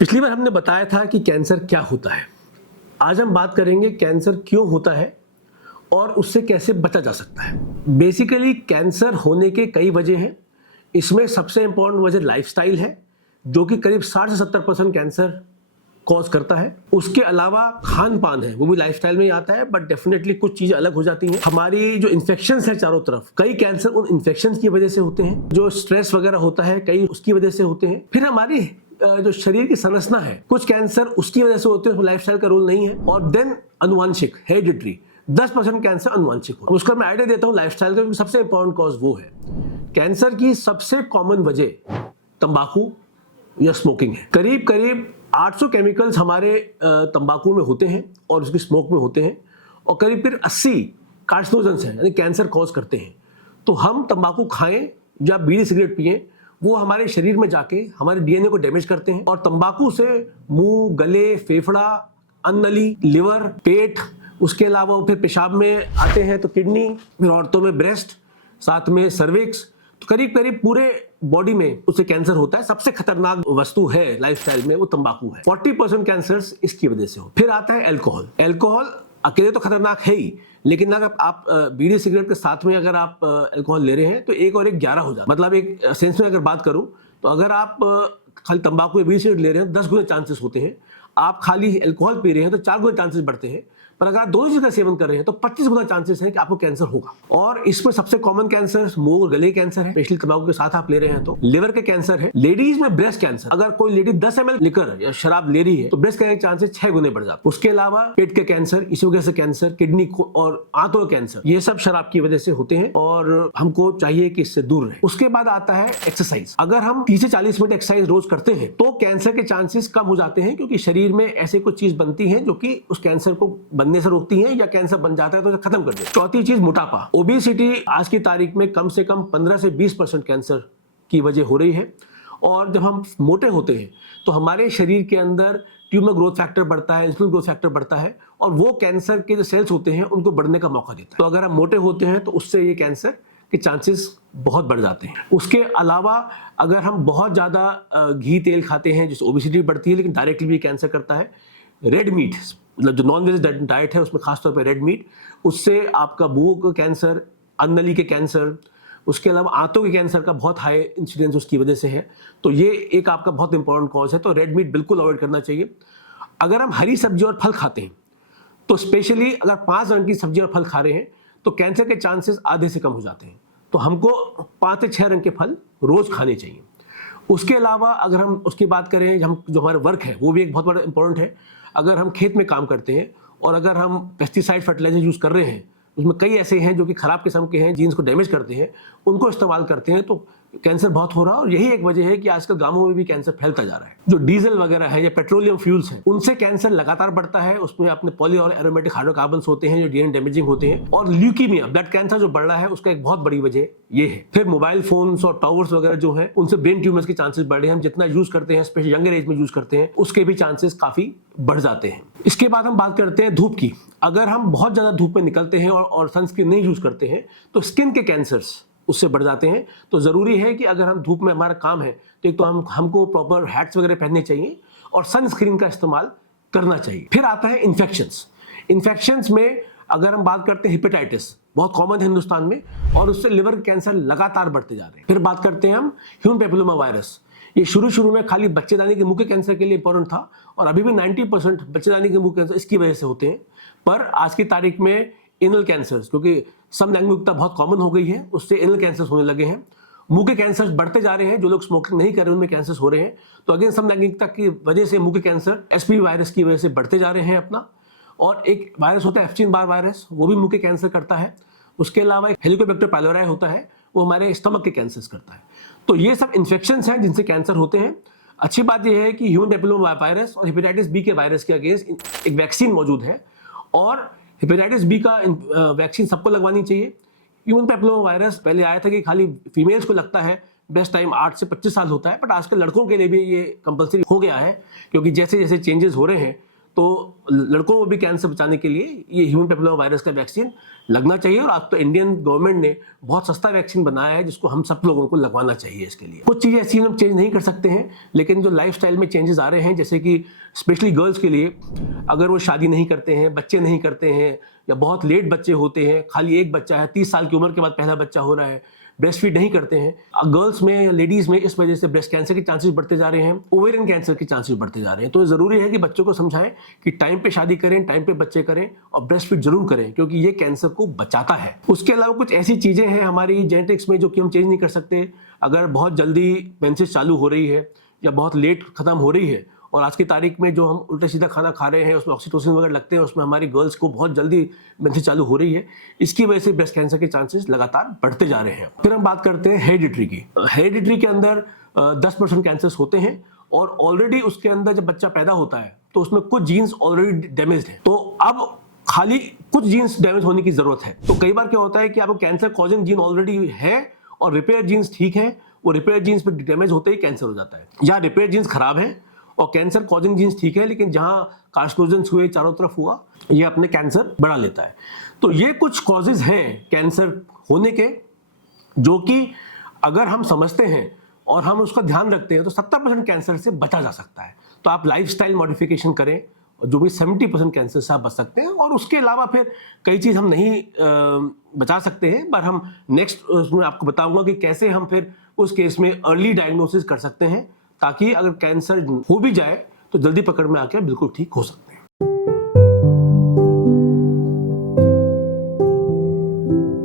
पिछली बार हमने बताया था कि कैंसर क्या होता है। आज हम बात करेंगे कैंसर क्यों होता है और उससे कैसे बचा जा सकता है। बेसिकली कैंसर होने के कई वजह हैं। इसमें सबसे इंपॉर्टेंट वजह लाइफस्टाइल है, जो कि करीब 60 से 70% कैंसर कॉज करता है। उसके अलावा खान पान है, वो भी लाइफस्टाइल में ही आता है, बट डेफिनेटली कुछ चीजें अलग हो जाती हैं। हमारी जो इन्फेक्शंस है चारों तरफ, कई कैंसर उन इन्फेक्शंस की वजह से होते हैं। जो स्ट्रेस वगैरह होता है कई उसकी वजह से होते हैं। फिर हमारी जो शरीर की संरचना है, कुछ कैंसर उसकी वजह से होते हैं, उसमें लाइफस्टाइल का रोल नहीं है। और देन अनुवांशिक, हेरिडिटरी, 10% कैंसर अनुवांशिक होता है। उसका मैं आइडिया देता हूँ लाइफस्टाइल का, क्योंकि सबसे इंपॉर्टेंट कॉज वो है। कैंसर की सबसे कॉमन वजह तंबाकू या स्मोकिंग है। करीब करीब 800 केमिकल्स हमारे तंबाकू में होते हैं और उसकी स्मोक में होते हैं, और करीब 80 कार्सिनोजेंस हैं, यानी कैंसर कॉज करते हैं। तो हम तंबाकू खाएं या बीड़ी सिगरेट पिएं, वो हमारे शरीर में जाके हमारे डीएनए को डैमेज करते हैं। और तंबाकू से मुंह, गले, फेफड़ा, अन्ननली, लिवर, पेट, उसके अलावा फिर पेशाब में आते हैं तो किडनी, फिर औरतों में ब्रेस्ट, साथ में सर्विक्स, तो करीब करीब पूरे बॉडी में उससे कैंसर होता है। सबसे खतरनाक वस्तु है लाइफस्टाइल में वो तंबाकू है। 40% कैंसर्स इसकी वजह से हो। फिर आता है अल्कोहल। अल्कोहल अकेले तो खतरनाक है ही, लेकिन अगर आप बीड़ी सिगरेट के साथ में अगर आप अल्कोहल ले रहे हैं तो 1 और 1 11 हो जाता है। मतलब एक सेंस में अगर बात करूं तो अगर आप खाली तंबाकू या बीड़ी सिगरेट ले रहे हैं 10 गुना चांसेस होते हैं। आप खाली अल्कोहल पी रहे हैं तो 4 गुना चांसेस बढ़ते हैं। पर अगर आप दोनों चीज का सेवन कर रहे हैं तो 25 गुना चांसेस है कि आपको कैंसर होगा। और इसमें सबसे कॉमन कैंसर मुंह और गले कैंसर है, स्पेशली तंबाकू के साथ आप ले रहे हैं तो। लिवर के कैंसर है। लेडीज में ब्रेस्ट कैंसर, अगर कोई लेडी 10 ml लिकर या शराब ले रही है तो ब्रेस्ट कैंसर के चांसेस 6 गुने बढ़ जाते हैं। उसके अलावा पेट के कैंसर, इसी वजह से कैंसर, किडनी और आंतों के कैंसर, ये सब शराब की वजह से होते हैं और हमको चाहिए कि इससे दूर रहे। उसके बाद आता है एक्सरसाइज। अगर हम 30 से 40 मिनट एक्सरसाइज रोज करते हैं तो कैंसर के चांसेस कम हो जाते हैं, क्योंकि शरीर में ऐसे कुछ चीज बनती है जो कि उस कैंसर को बनने से रोकती है, या कैंसर बन जाता है तो उसे खत्म कर देती है। चौथी चीज मोटापा। ओबेसिटी आज की तारीख में कम से कम 15 से 20% कैंसर की वजह हो रही है। और जब हम मोटे होते हैं तो हमारे शरीर के अंदर ट्यूमर ग्रोथ फैक्टर बढ़ता है, इंसुलिन ग्रोथ फैक्टर बढ़ता है, और वो कैंसर के जो सेल्स होते हैं उनको बढ़ने का मौका देता है। तो अगर हम मोटे होते हैं तो उससे ये कैंसर के चांसेस बहुत बढ़ जाते हैं। उसके अलावा अगर हम बहुत ज्यादा घी तेल खाते हैं जिससे ओबेसिटी बढ़ती है, लेकिन डायरेक्टली भी कैंसर करता है। रेड मीट, मतलब जो नॉन वेज डाइट है उसमें खासतौर पर रेड मीट, उससे आपका मुंह का कैंसर, अन्ननली के कैंसर, उसके अलावा आंतों के कैंसर का बहुत हाई इंसिडेंस उसकी वजह से है। तो ये एक आपका बहुत इंपॉर्टेंट कॉज है। तो रेड मीट बिल्कुल अवॉइड करना चाहिए। अगर हम हरी सब्जी और फल खाते हैं तो स्पेशली अगर 5 रंग की सब्जी और फल खा रहे हैं तो कैंसर के चांसेस आधे से कम हो जाते हैं। तो हमको 5 से 6 रंग के फल रोज खाने चाहिए। उसके अलावा अगर हम उसकी बात करें, हम जो हमारे वर्क है वो भी एक बहुत बड़ा इंपॉर्टेंट है। अगर हम खेत में काम करते हैं और अगर हम पेस्टिसाइड फर्टिलाइजर यूज कर रहे हैं, उसमें कई ऐसे हैं जो कि खराब किस्म के हैं, जीन्स को डैमेज करते हैं, उनको इस्तेमाल करते हैं, तो कैंसर बहुत हो रहा है। और यही एक वजह है कि आजकल गांवों में भी कैंसर फैलता जा रहा है। जो डीजल वगैरह है या पेट्रोलियम फ्यूल्स हैं, उनसे कैंसर लगातार बढ़ता है। उसमें अपने पॉली और एरोमेटिक हाइड्रोकार्बन्स होते हैं जो डीएनए डैमेजिंग होते हैं। और ल्यूकीमिया, ब्लड कैंसर जो बढ़ रहा है, उसका एक बहुत बड़ी वजह ये है। फिर मोबाइल फोन्स और टावर्स वगैरह जो है, उनसे ब्रेन ट्यूमर्स के चांसेस बढ़ रहे हैं। हम जितना यूज करते हैं, स्पेशली यंगर एज में यूज करते हैं, उसके भी चांसेस काफी बढ़ जाते हैं। इसके बाद हम बात करते हैं धूप की। अगर हम बहुत ज्यादा धूप में निकलते हैं और सनस्क्रीन नहीं यूज करते हैं तो स्किन के कैंसर्स उससे बढ़ जाते हैं। तो जरूरी है कि अगर हम धूप में हमारा काम है तो एक तो हमको प्रॉपर हैट्स वगैरह पहनने चाहिए और सनस्क्रीन का इस्तेमाल करना चाहिए। फिर आता है इन्फेक्शंस। इन्फेक्शंस में अगर हम बात करते हैं हिपेटाइटिस, बहुत कॉमन है हिंदुस्तान में, और उससे लिवर कैंसर लगातार बढ़ते जा रहे हैं। फिर बात करते हैं हम ह्यूमन पैपिलोमा वायरस। ये शुरू में खाली बच्चेदानी के मुंह के कैंसर के लिए इंपॉर्टेंट था, और अभी भी 90% बच्चेदानी के मुंह कैंसर इसकी वजह से होते हैं। पर आज की तारीख में एनल कैंसर्स, क्योंकि समलैंगिकता बहुत कॉमन हो गई है, उससे एनल कैंसर्स होने लगे हैं। मुंह के कैंसर्स बढ़ते जा रहे हैं। जो लोग स्मोकिंग नहीं कर रहे उनमें कैंसर्स हो रहे हैं। तो अगेन समलैंगिकता की वजह से मुंह के कैंसर एसपीवी वायरस की वजह से बढ़ते जा रहे हैं अपना। और एक वायरस होता है एप्स्टीन बार वायरस, वो भी मुंह के कैंसर करता है। उसके अलावा एक हेलिकोबैक्टर पाइलोराई होता है, वो हमारे स्टमक के कैंसर्स करता है। तो ये सब इन्फेक्शंस हैं जिनसे कैंसर होते हैं। अच्छी बात यह है कि ह्यूमन पैपिलोमा वायरस और हेपेटाइटिस बी के वायरस के अगेंस्ट एक वैक्सीन मौजूद है, और हेपेटाइटिस बी का वैक्सीन सबको लगवानी चाहिए। ह्यूमन पैपिलोमा वायरस पहले आया था कि खाली फीमेल्स को लगता है, बेस्ट टाइम 8 से 25 साल होता है, बट आजकल लड़कों के लिए भी ये कंपलसरी हो गया है, क्योंकि जैसे जैसे चेंजेस हो रहे हैं तो लड़कों को भी कैंसर बचाने के लिए ये ह्यूमन पैपिलोमा वायरस का वैक्सीन लगना चाहिए। और आज तो इंडियन गवर्नमेंट ने बहुत सस्ता वैक्सीन बनाया है जिसको हम सब लोगों को लगवाना चाहिए। इसके लिए कुछ चीज़ें ऐसी हम चेंज नहीं कर सकते हैं, लेकिन जो लाइफस्टाइल में चेंजेस आ रहे हैं, जैसे कि स्पेशली गर्ल्स के लिए, अगर वो शादी नहीं करते हैं, बच्चे नहीं करते हैं, या बहुत लेट बच्चे होते हैं, खाली एक बच्चा है, 30 साल की उम्र के बाद पहला बच्चा हो रहा है, ब्रेस्ट फीड नहीं करते हैं, गर्ल्स में या लेडीज में, इस वजह से ब्रेस्ट कैंसर के चांसेस बढ़ते जा रहे हैं, ओवेरियन कैंसर के चांसेस बढ़ते जा रहे हैं। तो ज़रूरी है कि बच्चों को समझाएं कि टाइम पे शादी करें, टाइम पे बच्चे करें और ब्रेस्ट फीड जरूर करें, क्योंकि ये कैंसर को बचाता है। उसके अलावा कुछ ऐसी चीज़ें हैं हमारी जेनेटिक्स में जो कि हम चेंज नहीं कर सकते। अगर बहुत जल्दी मेंसेस चालू हो रही है या बहुत लेट खत्म हो रही है, और आज की तारीख में जो हम उल्टा सीधा खाना खा रहे हैं उसमें ऑक्सीटोसिन वगैरह लगते हैं, उसमें हमारी गर्ल्स को बहुत जल्दी मेंसेस चालू हो रही है, इसकी वजह से ब्रेस्ट कैंसर के चांसेस लगातार बढ़ते जा रहे हैं। फिर हम बात करते हैं हेरिडिटरी की। हेरिडिटरी के अंदर 10% कैंसर्स होते हैं, और ऑलरेडी उसके अंदर जब बच्चा पैदा होता है तो उसमें कुछ जीन्स ऑलरेडी डैमेज्ड हैं, तो अब खाली कुछ जीन्स डैमेज होने की जरूरत है। तो कई बार क्या होता है कि आपको कैंसर कॉजिंग जीन ऑलरेडी है और रिपेयर जीन्स ठीक है, वो रिपेयर जीन्स पे डैमेज होते ही कैंसर हो जाता है। या रिपेयर जीन्स खराब है और कैंसर कॉजिंग जीन्स ठीक है, लेकिन जहां कार्सिनोजेंस हुए चारों तरफ हुआ, ये अपने कैंसर बढ़ा लेता है। तो ये कुछ कॉजेज हैं कैंसर होने के, जो कि अगर हम समझते हैं और हम उसका ध्यान रखते हैं तो 70% कैंसर से बचा जा सकता है। तो आप लाइफस्टाइल मॉडिफिकेशन करें, जो भी 70% कैंसर से आप बच सकते हैं। और उसके अलावा फिर कई चीज़ हम नहीं बचा सकते हैं, पर हम नेक्स्ट उसमें आपको बताऊंगा कि कैसे हम फिर उस केस में अर्ली डायग्नोसिस कर सकते हैं, ताकि अगर कैंसर हो भी जाए तो जल्दी पकड़ में आकर बिल्कुल ठीक हो सकते हैं।